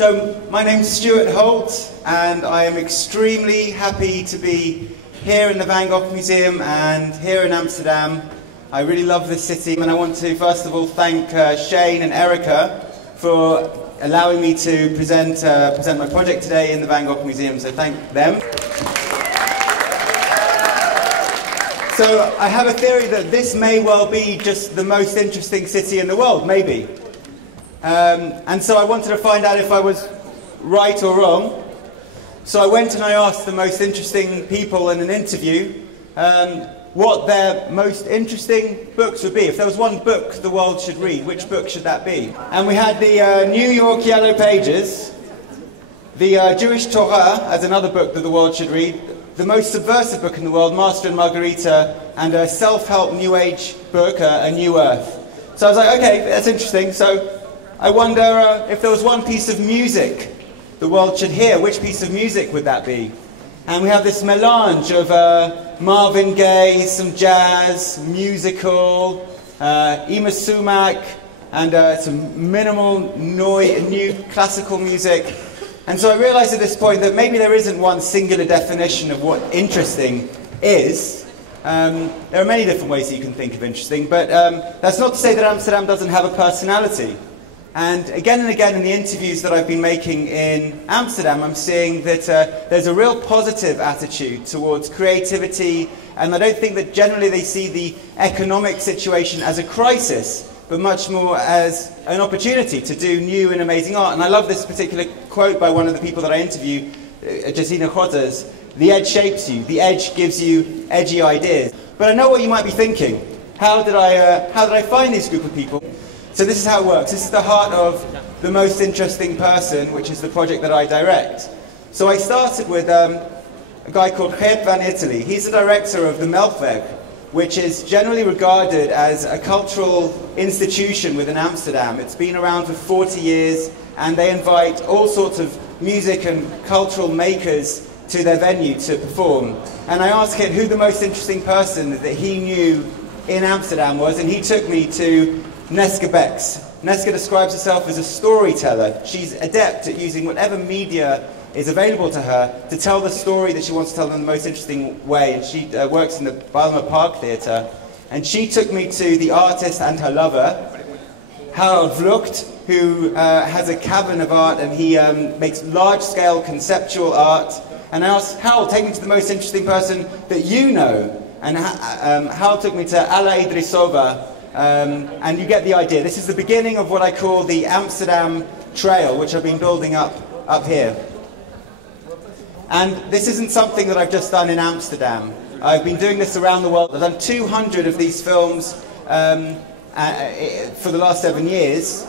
So, my name's Stuart Holt, and I am extremely happy to be here in the Van Gogh Museum and here in Amsterdam. I really love this city, and I want to first of all thank Shane and Erica for allowing me to present my project today in the Van Gogh Museum, so thank them. So I have a theory that this may well be just the most interesting city in the world, maybe. And so I wanted to find out if I was right or wrong. So I went and I asked the most interesting people in an interview what their most interesting books would be. If there was one book the world should read, which book should that be? And we had the New York Yellow Pages, the Jewish Torah as another book that the world should read, the most subversive book in the world, Master and Margarita, and a self-help New Age book, A New Earth. So I was like, okay, that's interesting. So I wonder if there was one piece of music the world should hear, which piece of music would that be? And we have this melange of Marvin Gaye, some jazz, musical, Ima Sumac, and some minimal new classical music. And so I realized at this point that maybe there isn't one singular definition of what interesting is. There are many different ways that you can think of interesting, but that's not to say that Amsterdam doesn't have a personality. And again in the interviews that I've been making in Amsterdam, I'm seeing that there's a real positive attitude towards creativity, and I don't think that generally they see the economic situation as a crisis, but much more as an opportunity to do new and amazing art. And I love this particular quote by one of the people that I interview, Jacina Khotters: "The edge shapes you, the edge gives you edgy ideas." But I know what you might be thinking. How did I find this group of people? So this is how it works. This is the heart of The Most Interesting Person, which is the project that I direct. So I started with a guy called Geert van Italy. He's the director of the Melkweg, which is generally regarded as a cultural institution within Amsterdam. It's been around for 40 years, and they invite all sorts of music and cultural makers to their venue to perform. And I asked Geert who the most interesting person that he knew in Amsterdam was, and he took me to Neske Becks. Neske describes herself as a storyteller. She's adept at using whatever media is available to her to tell the story that she wants to tell in the most interesting way. And she works in the Bijlmer Park Theatre. And she took me to the artist and her lover, Harold Vlucht, who has a cavern of art, and he makes large-scale conceptual art. And I asked Harold, take me to the most interesting person that you know. And Harold took me to Alla Idrisova. And you get the idea. This is the beginning of what I call the Amsterdam Trail, which I've been building up here. And this isn't something that I've just done in Amsterdam. I've been doing this around the world. I've done 200 of these films for the last 7 years.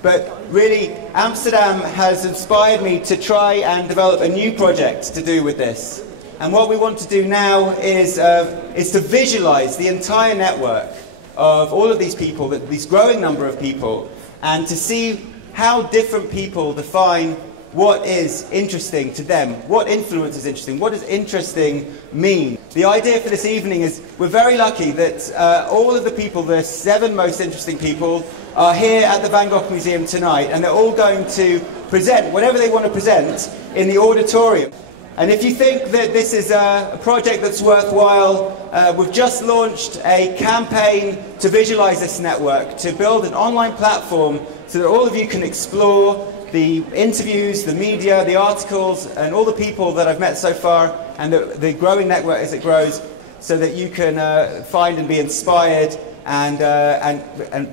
But really, Amsterdam has inspired me to try and develop a new project to do with this. And what we want to do now is to visualize the entire network of all of these people, this growing number of people, and to see how different people define what is interesting to them, what influence is interesting, what does interesting mean. The idea for this evening is we're very lucky that all of the people, the 7 most interesting people, are here at the Van Gogh Museum tonight, and they're all going to present whatever they want to present in the auditorium. And if you think that this is a project that's worthwhile, we've just launched a campaign to visualize this network, to build an online platform so that all of you can explore the interviews, the media, the articles, and all the people that I've met so far, and the growing network as it grows, so that you can find and be inspired and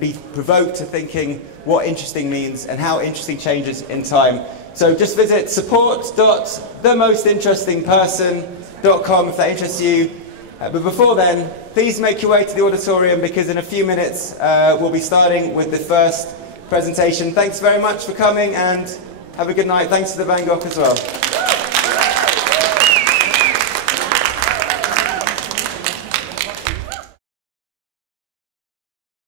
be provoked to thinking what interesting means and how interesting changes in time. So just visit support.themostinterestingperson.com if that interests you. But before then, please make your way to the auditorium, because in a few minutes we'll be starting with the first presentation. Thanks very much for coming, and have a good night. Thanks to the Van Gogh as well.